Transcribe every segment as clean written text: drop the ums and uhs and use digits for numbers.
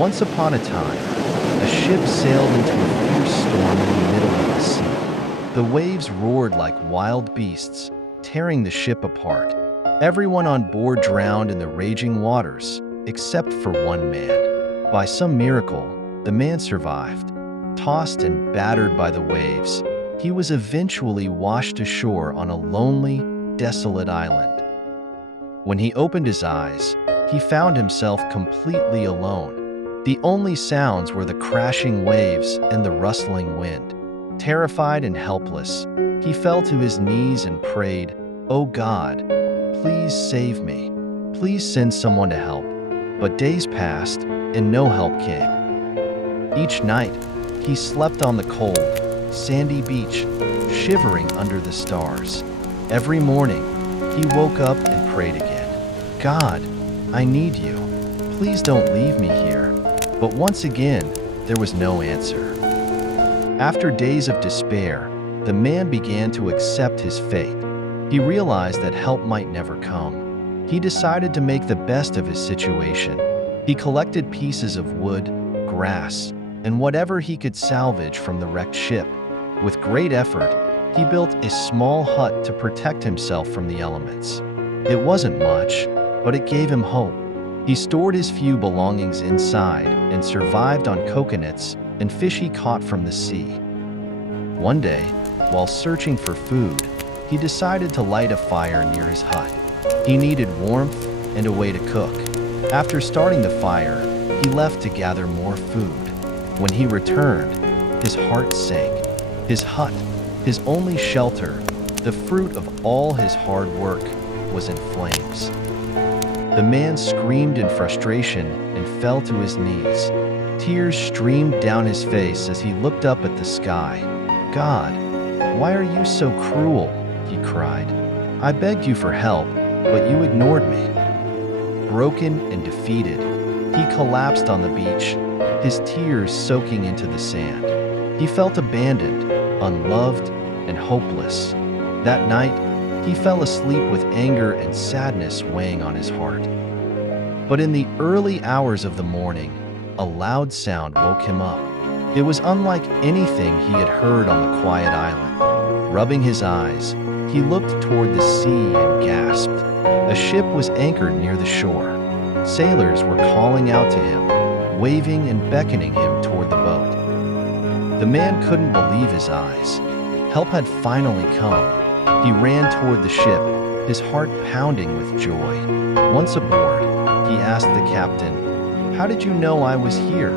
Once upon a time, a ship sailed into a fierce storm in the middle of the sea. The waves roared like wild beasts, tearing the ship apart. Everyone on board drowned in the raging waters, except for one man. By some miracle, the man survived. Tossed and battered by the waves, he was eventually washed ashore on a lonely, desolate island. When he opened his eyes, he found himself completely alone. The only sounds were the crashing waves and the rustling wind. Terrified and helpless, he fell to his knees and prayed, "Oh God, please save me. Please send someone to help." But days passed, and no help came. Each night, he slept on the cold, sandy beach, shivering under the stars. Every morning, he woke up and prayed again. "God, I need you. Please don't leave me here." But once again, there was no answer. After days of despair, the man began to accept his fate. He realized that help might never come. He decided to make the best of his situation. He collected pieces of wood, grass, and whatever he could salvage from the wrecked ship. With great effort, he built a small hut to protect himself from the elements. It wasn't much, but it gave him hope. He stored his few belongings inside and survived on coconuts and fish he caught from the sea. One day, while searching for food, he decided to light a fire near his hut. He needed warmth and a way to cook. After starting the fire, he left to gather more food. When he returned, his heart sank. His hut, his only shelter, the fruit of all his hard work, was in flames. The man screamed in frustration and fell to his knees. Tears streamed down his face as he looked up at the sky. "God, why are you so cruel?" he cried. "I begged you for help, but you ignored me." Broken and defeated, he collapsed on the beach, his tears soaking into the sand. He felt abandoned, unloved, and hopeless. That night, he fell asleep with anger and sadness weighing on his heart. But in the early hours of the morning, a loud sound woke him up. It was unlike anything he had heard on the quiet island. Rubbing his eyes, he looked toward the sea and gasped. A ship was anchored near the shore. Sailors were calling out to him, waving and beckoning him toward the boat. The man couldn't believe his eyes. Help had finally come. He ran toward the ship, his heart pounding with joy. Once aboard, he asked the captain, "How did you know I was here?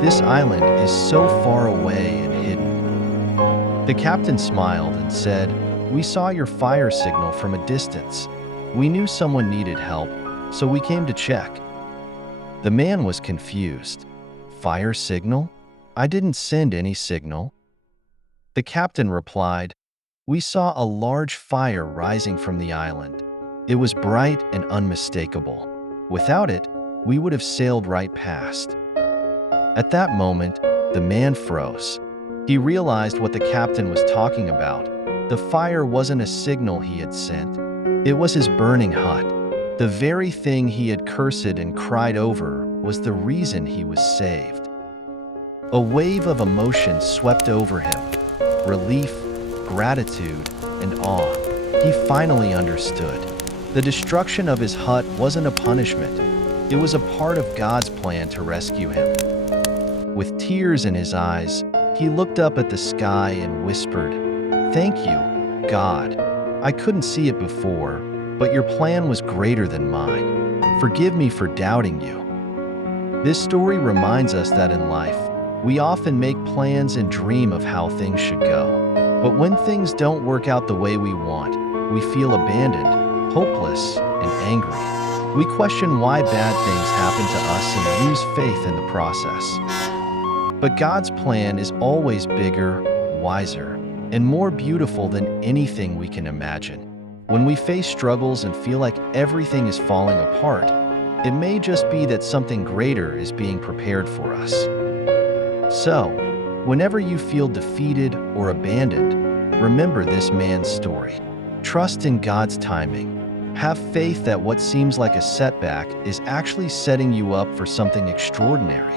This island is so far away and hidden." The captain smiled and said, "We saw your fire signal from a distance. We knew someone needed help, so we came to check." The man was confused. "Fire signal? I didn't send any signal." The captain replied, "We saw a large fire rising from the island. It was bright and unmistakable. Without it, we would have sailed right past." At that moment, the man froze. He realized what the captain was talking about. The fire wasn't a signal he had sent. It was his burning hut. The very thing he had cursed and cried over was the reason he was saved. A wave of emotion swept over him. Relief, gratitude, and awe. He finally understood. The destruction of his hut wasn't a punishment. It was a part of God's plan to rescue him. With tears in his eyes, he looked up at the sky and whispered, "Thank you, God. I couldn't see it before, but your plan was greater than mine. Forgive me for doubting you." This story reminds us that in life, we often make plans and dream of how things should go. But when things don't work out the way we want, we feel abandoned, hopeless, and angry. We question why bad things happen to us and lose faith in the process. But God's plan is always bigger, wiser, and more beautiful than anything we can imagine. When we face struggles and feel like everything is falling apart, it may just be that something greater is being prepared for us. So, whenever you feel defeated or abandoned, remember this man's story. Trust in God's timing. Have faith that what seems like a setback is actually setting you up for something extraordinary.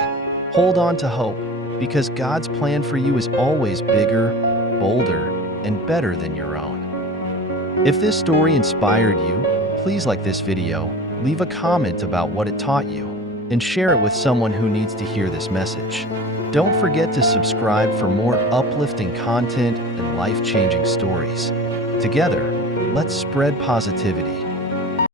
Hold on to hope, because God's plan for you is always bigger, bolder, and better than your own. If this story inspired you, please like this video, leave a comment about what it taught you, and share it with someone who needs to hear this message. Don't forget to subscribe for more uplifting content and life-changing stories. Together, let's spread positivity.